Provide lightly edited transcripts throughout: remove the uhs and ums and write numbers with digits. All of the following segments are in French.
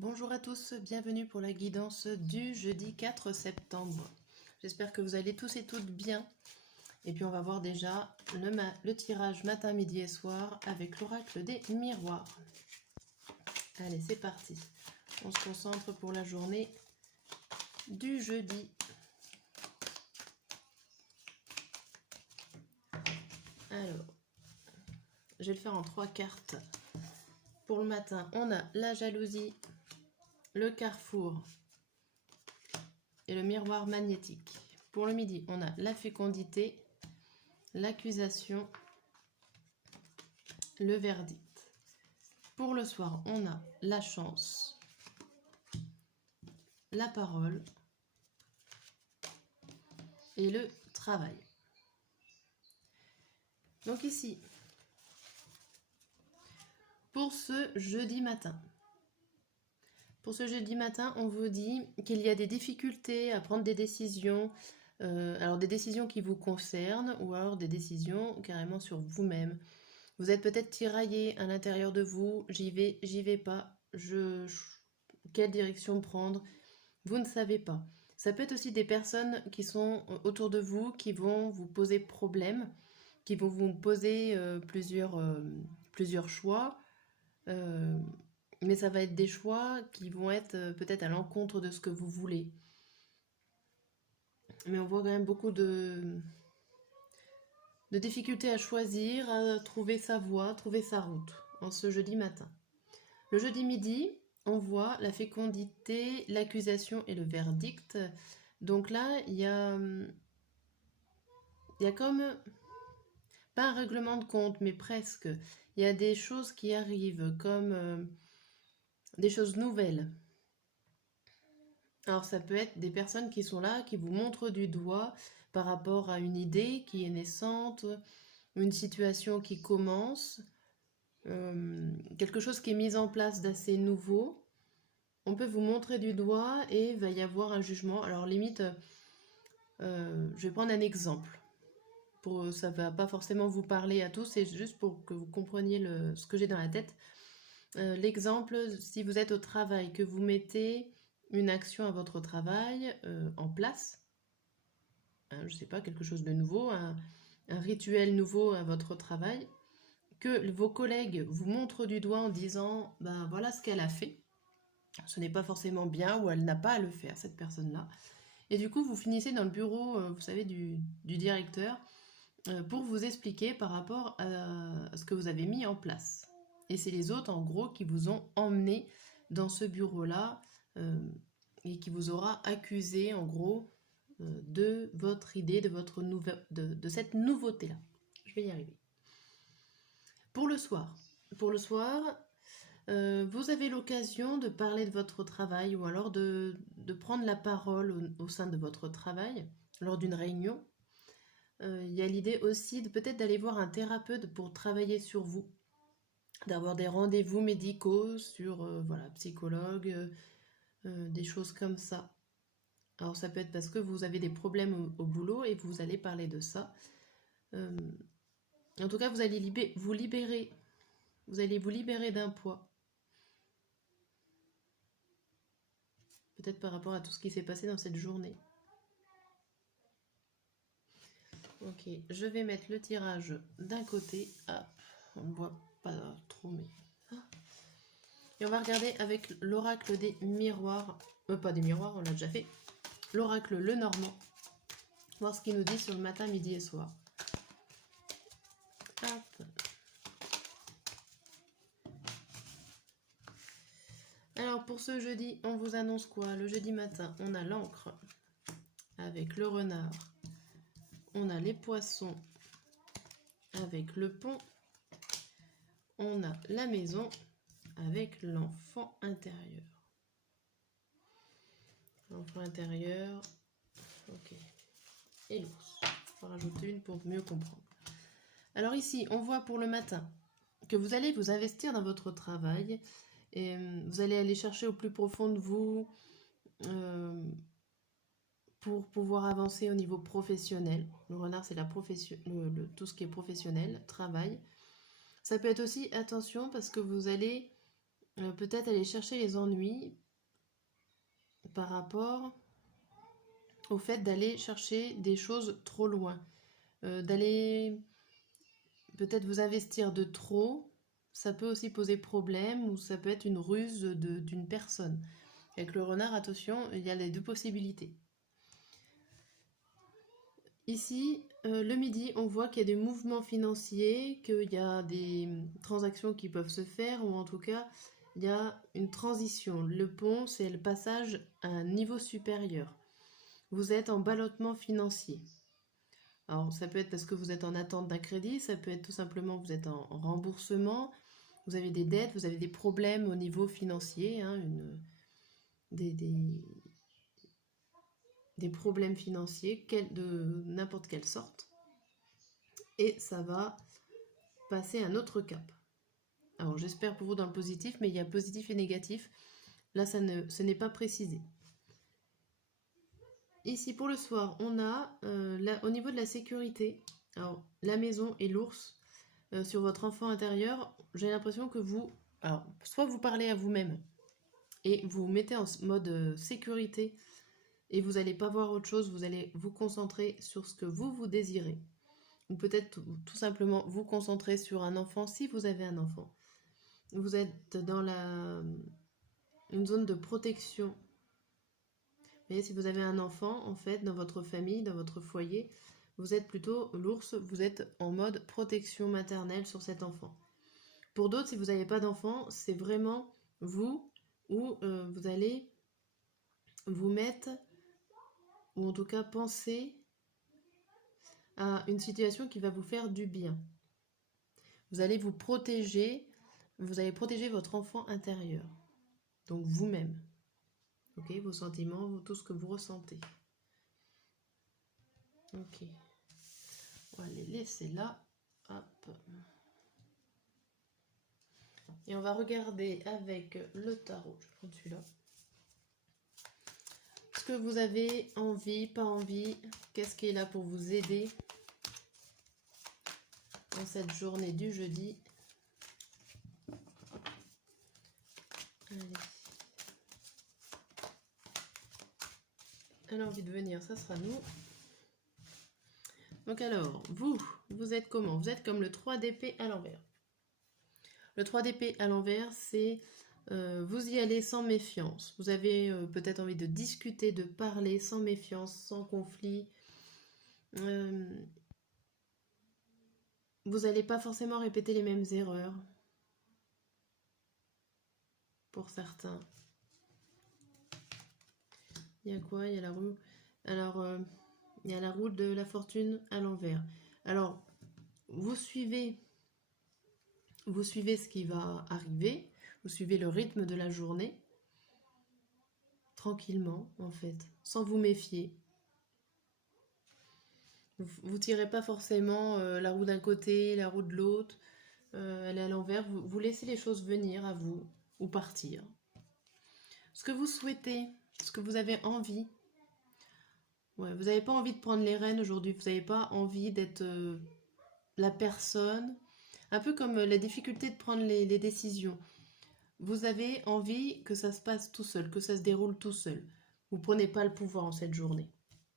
Bonjour à tous, bienvenue pour la guidance du jeudi 4 septembre. J'espère que vous allez tous et toutes bien. Et puis on va voir déjà le tirage matin, midi et soir avec l'oracle des miroirs. Allez, c'est parti. On se concentre pour la journée du jeudi. Alors, je vais le faire en 3 cartes. Pour le matin, on a la jalousie, le carrefour et le miroir magnétique. Pour le midi, on a la fécondité, l'accusation, le verdict. Pour le soir, on a la chance, la parole et le travail. Donc ici, pour ce jeudi matin, on vous dit qu'il y a des difficultés à prendre des décisions, alors des décisions qui vous concernent ou alors des décisions carrément sur vous-même. Vous êtes peut-être tiraillé à l'intérieur de vous, j'y vais pas, quelle direction prendre, vous ne savez pas. Ça peut être aussi des personnes qui sont autour de vous, qui vont vous poser problème, qui vont vous poser plusieurs choix, mais ça va être des choix qui vont être peut-être à l'encontre de ce que vous voulez. Mais on voit quand même beaucoup de difficultés à choisir, à trouver sa voie, trouver sa route en ce jeudi matin. Le jeudi midi, on voit la fécondité, l'accusation et le verdict. Donc là, il y a comme, pas un règlement de compte, mais presque. Il y a des choses qui arrivent, comme des choses nouvelles. Alors ça peut être des personnes qui sont là, qui vous montrent du doigt par rapport à une idée qui est naissante, une situation qui commence, quelque chose qui est mis en place d'assez nouveau. On peut vous montrer du doigt et il va y avoir un jugement. Alors limite, je vais prendre un exemple. Ça ne va pas forcément vous parler à tous, c'est juste pour que vous compreniez ce que j'ai dans la tête. L'exemple, si vous êtes au travail, que vous mettez une action à votre travail en place, je ne sais pas, quelque chose de nouveau, un rituel nouveau à votre travail, que vos collègues vous montrent du doigt en disant « ben voilà ce qu'elle a fait », ce n'est pas forcément bien ou elle n'a pas à le faire, cette personne-là. Et du coup, vous finissez dans le bureau, vous savez, du directeur, pour vous expliquer par rapport à ce que vous avez mis en place. Et c'est les autres, en gros, qui vous ont emmené dans ce bureau-là et qui vous aura accusé, en gros, de votre idée, de cette nouveauté-là. Je vais y arriver. Pour le soir, vous avez l'occasion de parler de votre travail ou alors de prendre la parole au sein de votre travail lors d'une réunion. Il y a l'idée aussi de peut-être d'aller voir un thérapeute pour travailler sur vous, d'avoir des rendez-vous médicaux sur psychologue, des choses comme ça. Alors ça peut être parce que vous avez des problèmes au boulot et vous allez parler de ça. En tout cas, vous allez vous libérer d'un poids. Peut-être par rapport à tout ce qui s'est passé dans cette journée. Ok, je vais mettre le tirage d'un côté. Ah, on ne voit pas trop, mais... Et on va regarder avec l'oracle des miroirs. Pas des miroirs, on l'a déjà fait. L'oracle le normand. Voir ce qu'il nous dit sur le matin, midi et soir. Hop. Alors pour ce jeudi, on vous annonce quoi? Le jeudi matin, on a l'encre avec le renard. On a les poissons avec le pont. On a la maison avec l'enfant intérieur. L'enfant intérieur. Ok. Et l'ours. On va rajouter une pour mieux comprendre. Alors ici, on voit pour le matin que vous allez vous investir dans votre travail et vous allez aller chercher au plus profond de vous pour pouvoir avancer au niveau professionnel. Le renard, c'est tout ce qui est professionnel, travail. Ça peut être aussi, attention, parce que vous allez peut-être aller chercher les ennuis par rapport au fait d'aller chercher des choses trop loin, d'aller peut-être vous investir de trop, ça peut aussi poser problème ou ça peut être une ruse d'une personne. Avec le renard, attention, il y a les deux possibilités. Ici, le midi, on voit qu'il y a des mouvements financiers, qu'il y a des transactions qui peuvent se faire, ou en tout cas, il y a une transition. Le pont, c'est le passage à un niveau supérieur. Vous êtes en ballottement financier. Alors, ça peut être parce que vous êtes en attente d'un crédit, ça peut être tout simplement vous êtes en remboursement, vous avez des dettes, vous avez des problèmes au niveau financier, hein, des, des, des problèmes financiers de n'importe quelle sorte. Et ça va passer à un autre cap. Alors, j'espère pour vous dans le positif, mais il y a positif et négatif. Là, ce n'est pas précisé. Ici, pour le soir, on a, au niveau de la sécurité, alors, la maison et l'ours, sur votre enfant intérieur, j'ai l'impression que vous... Alors, soit vous parlez à vous-même et vous vous mettez en mode sécurité et vous n'allez pas voir autre chose, vous allez vous concentrer sur ce que vous désirez. Ou peut-être tout simplement vous concentrer sur un enfant si vous avez un enfant. Vous êtes dans une zone de protection. Vous voyez, si vous avez un enfant, en fait, dans votre famille, dans votre foyer, vous êtes plutôt l'ours, vous êtes en mode protection maternelle sur cet enfant. Pour d'autres, si vous n'avez pas d'enfant, c'est vraiment vous où vous allez vous mettre, ou en tout cas penser à une situation qui va vous faire du bien. Vous allez vous protéger, vous allez protéger votre enfant intérieur, donc vous-même. Ok, vos sentiments, tout ce que vous ressentez. Ok, on va les laisser là. Hop. Et on va regarder avec le tarot. Je vais prendre celui-là. Est-ce que vous avez envie, pas envie? Qu'est-ce qui est là pour vous aider dans cette journée du jeudi? Allez. Elle a envie de venir, ça sera nous. Donc alors, vous êtes comment? Vous êtes comme le 3 d'épée à l'envers. Le 3 d'épée à l'envers, c'est vous y allez sans méfiance. Vous avez peut-être envie de discuter, de parler sans méfiance, sans conflit. Vous n'allez pas forcément répéter les mêmes erreurs. Pour certains. Il y a quoi? Il y a la roue. Alors, il y a la roue de la fortune à l'envers. Alors, vous suivez ce qui va arriver, vous suivez le rythme de la journée, tranquillement en fait, sans vous méfier. Vous tirez pas forcément la roue d'un côté, la roue de l'autre, elle est à l'envers, vous laissez les choses venir à vous ou partir. Ce que vous souhaitez, ce que vous avez envie. Ouais, vous n'avez pas envie de prendre les rênes aujourd'hui, vous n'avez pas envie d'être la personne, un peu comme la difficulté de prendre les décisions. Vous avez envie que ça se passe tout seul, que ça se déroule tout seul. Vous ne prenez pas le pouvoir en cette journée.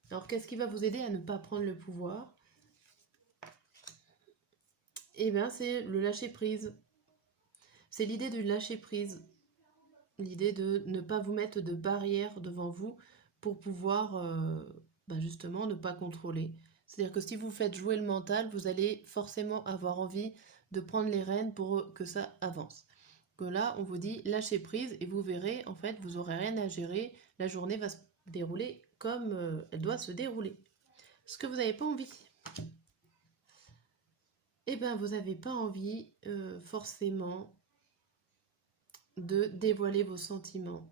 Alors qu'est-ce qui va vous aider à ne pas prendre le pouvoir? Eh bien, c'est le lâcher-prise. C'est l'idée du lâcher-prise. L'idée de ne pas vous mettre de barrière devant vous pour pouvoir justement ne pas contrôler. C'est-à-dire que si vous faites jouer le mental, vous allez forcément avoir envie de prendre les rênes pour que ça avance. Que là, on vous dit lâchez prise et vous verrez, en fait, vous n'aurez rien à gérer. La journée va se dérouler comme elle doit se dérouler. Ce que vous n'avez pas envie. Eh bien, vous n'avez pas envie forcément de dévoiler vos sentiments.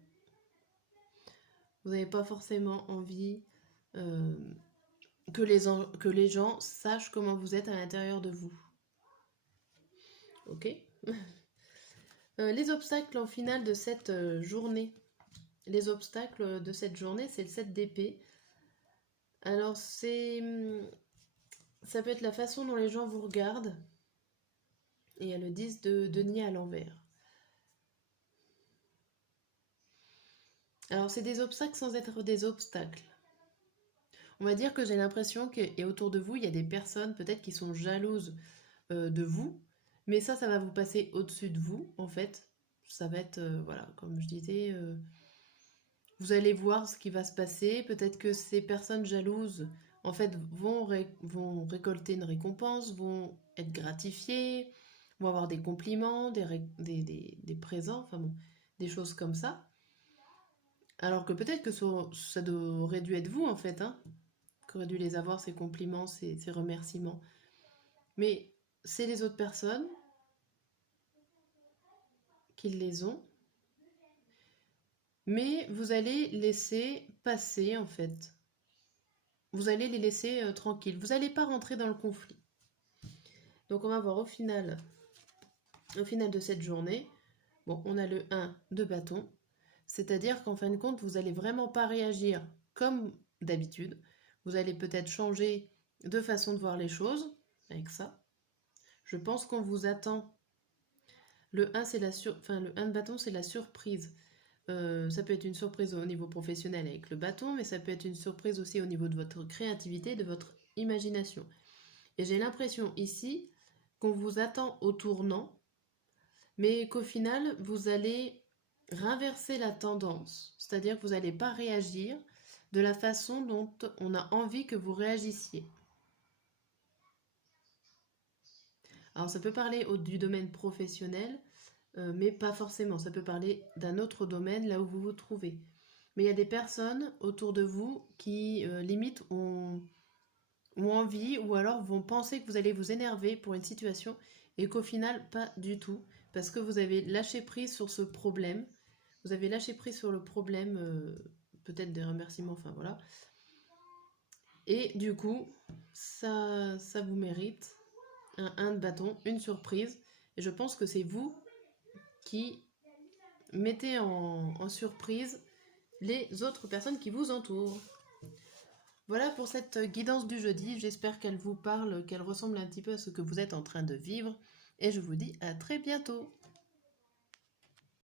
Vous n'avez pas forcément envie que les gens sachent comment vous êtes à l'intérieur de vous. Ok. Les obstacles en finale de cette journée. Les obstacles de cette journée, c'est le 7 d'épée. Alors, ça peut être la façon dont les gens vous regardent. Et il y a le 10 de denier à l'envers. Alors, c'est des obstacles sans être des obstacles. On va dire que j'ai l'impression que, et autour de vous, il y a des personnes peut-être qui sont jalouses de vous, mais ça va vous passer au-dessus de vous, en fait. Ça va être, voilà, comme je disais, vous allez voir ce qui va se passer. Peut-être que ces personnes jalouses, en fait, vont récolter une récompense, vont être gratifiées, vont avoir des compliments, des présents, enfin bon, des choses comme ça. Alors que peut-être que ça aurait dû être vous, en fait, hein, qui aurait dû les avoir, ces compliments, ces remerciements. Mais c'est les autres personnes qui les ont. Mais vous allez laisser passer, en fait. Vous allez les laisser tranquilles. Vous n'allez pas rentrer dans le conflit. Donc on va voir au final de cette journée, bon, on a le 1 de bâton, c'est-à-dire qu'en fin de compte, vous n'allez vraiment pas réagir comme d'habitude. Vous allez peut-être changer de façon de voir les choses avec ça. Je pense qu'on vous attend. Le 1, le 1 de bâton, c'est la surprise. Ça peut être une surprise au niveau professionnel avec le bâton, mais ça peut être une surprise aussi au niveau de votre créativité, de votre imagination. Et j'ai l'impression ici qu'on vous attend au tournant, mais qu'au final, vous allez renverser la tendance. C'est-à-dire que vous n'allez pas réagir de la façon dont on a envie que vous réagissiez. Alors ça peut parler du domaine professionnel, mais pas forcément. Ça peut parler d'un autre domaine, là où vous vous trouvez. Mais il y a des personnes autour de vous qui, limite, ont envie ou alors vont penser que vous allez vous énerver pour une situation et qu'au final, pas du tout. Parce que vous avez lâché prise sur ce problème. Vous avez lâché prise sur le problème, peut-être des remerciements, enfin voilà. Et du coup, ça vous mérite un 1 de bâton, une surprise. Et je pense que c'est vous qui mettez en surprise les autres personnes qui vous entourent. Voilà pour cette guidance du jeudi. J'espère qu'elle vous parle, qu'elle ressemble un petit peu à ce que vous êtes en train de vivre. Et je vous dis à très bientôt.